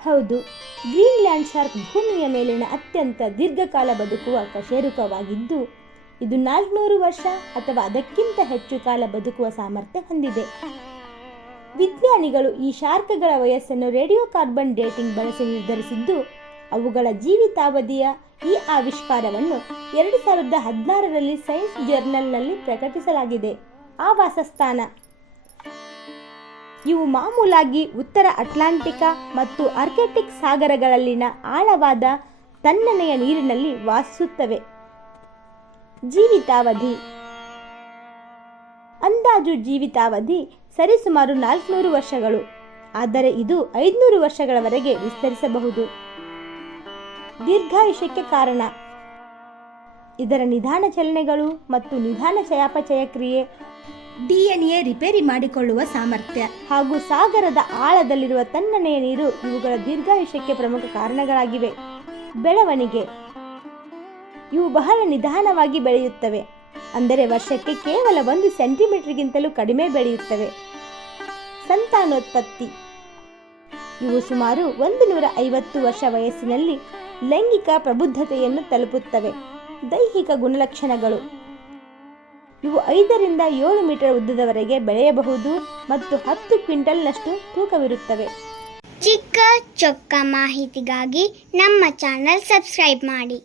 ಹೌದು, Greenland shark ಭೂಮಿಯ ಮೇಲಿನ ಅತ್ಯಂತ ದೀರ್ಘಕಾಲ ಬದುಕುವ ಕಶೇರುಕವಾಗಿದ್ದು, ಇದು 400 ವರ್ಷ ಅಥವಾ ಅದಕ್ಕಿಂತ ಹೆಚ್ಚು ಕಾಲ ಬದುಕುವ ಸಾಮರ್ಥ್ಯ ಹೊಂದಿದೆ. ವಿಜ್ಞಾನಿಗಳು ಈ ಶಾರ್ಕ್ಗಳ ವಯಸ್ಸನ್ನು ರೇಡಿಯೋ ಕಾರ್ಬನ್ ಡೇಟಿಂಗ್ ಬಳಸಿ ನಿರ್ಧರಿಸಿದ್ದು, ಅವುಗಳ ಜೀವಿತಾವಧಿಯ ಈ ಆವಿಷ್ಕಾರವನ್ನು 2016ರಲ್ಲಿ ಸೈನ್ಸ್ ಜರ್ನಲ್ನಲ್ಲಿ ಪ್ರಕಟಿಸಲಾಗಿದೆ. ಆವಾಸಸ್ಥಾನ: ಇವು ಮಾಮೂಲಾಗಿ ಉತ್ತರ ಅಟ್ಲಾಂಟಿಕ ಮತ್ತು ಆರ್ಕ್ಟಿಕ್ ಸಾಗರಗಳಲ್ಲಿನ ಆಳವಾದ ತಣ್ಣನೆಯ ನೀರಿನಲ್ಲಿ ವಾಸಿಸುತ್ತವೆ. ಜೀವಿತಾವಧಿ: ಅಂದಾಜು ಜೀವಿತಾವಧಿ ಸರಿಸುಮಾರು 400 ವರ್ಷಗಳು, ಆದರೆ ಇದು 500 ವರ್ಷಗಳವರೆಗೆ ವಿಸ್ತರಿಸಬಹುದು. ದೀರ್ಘಾಯುಷ್ಯಕ್ಕೆ ಕಾರಣ: ಇದರ ನಿಧಾನ ಚಲನೆಗಳು ಮತ್ತು ನಿಧಾನ ಚಯಾಪಚಯ ಕ್ರಿಯೆ, DNA ರಿಪೇರಿ ಮಾಡಿಕೊಳ್ಳುವ ಸಾಮರ್ಥ್ಯ ಹಾಗೂ ಸಾಗರದ ಆಳದಲ್ಲಿರುವ ತಣ್ಣನೆಯ ನೀರು ಇವುಗಳ ದೀರ್ಘಾಯುಷ್ಯಕ್ಕೆ ಪ್ರಮುಖ ಕಾರಣಗಳಾಗಿವೆ. ಬೆಳವಣಿಗೆ: ಇವು ಬಹಳ ನಿಧಾನವಾಗಿ ಬೆಳೆಯುತ್ತವೆ, ಅಂದರೆ ವರ್ಷಕ್ಕೆ ಕೇವಲ 1 ಸೆಂಟಿಮೀಟರ್ಗಿಂತಲೂ ಕಡಿಮೆ ಬೆಳೆಯುತ್ತವೆ. ಸಂತಾನೋತ್ಪತ್ತಿ: ಇವು ಸುಮಾರು 150 ವರ್ಷ ವಯಸ್ಸಿನಲ್ಲಿ ಲೈಂಗಿಕ ಪ್ರಬುದ್ಧತೆಯನ್ನು ತಲುಪುತ್ತವೆ. ದೈಹಿಕ ಗುಣಲಕ್ಷಣಗಳು: ಇವು 5 ರಿಂದ 7 ಮೀಟರ್ ಉದ್ದದವರೆಗೆ ಬೆಳೆಯಬಹುದು ಮತ್ತು 10 ಕ್ವಿಂಟಲ್ನಷ್ಟು ತೂಕವಿರುತ್ತವೆ. ಚಿಕ್ಕ ಚೊಕ್ಕ ಮಾಹಿತಿಗಾಗಿ ನಮ್ಮ ಚಾನೆಲ್ ಸಬ್ಸ್ಕ್ರೈಬ್ ಮಾಡಿ.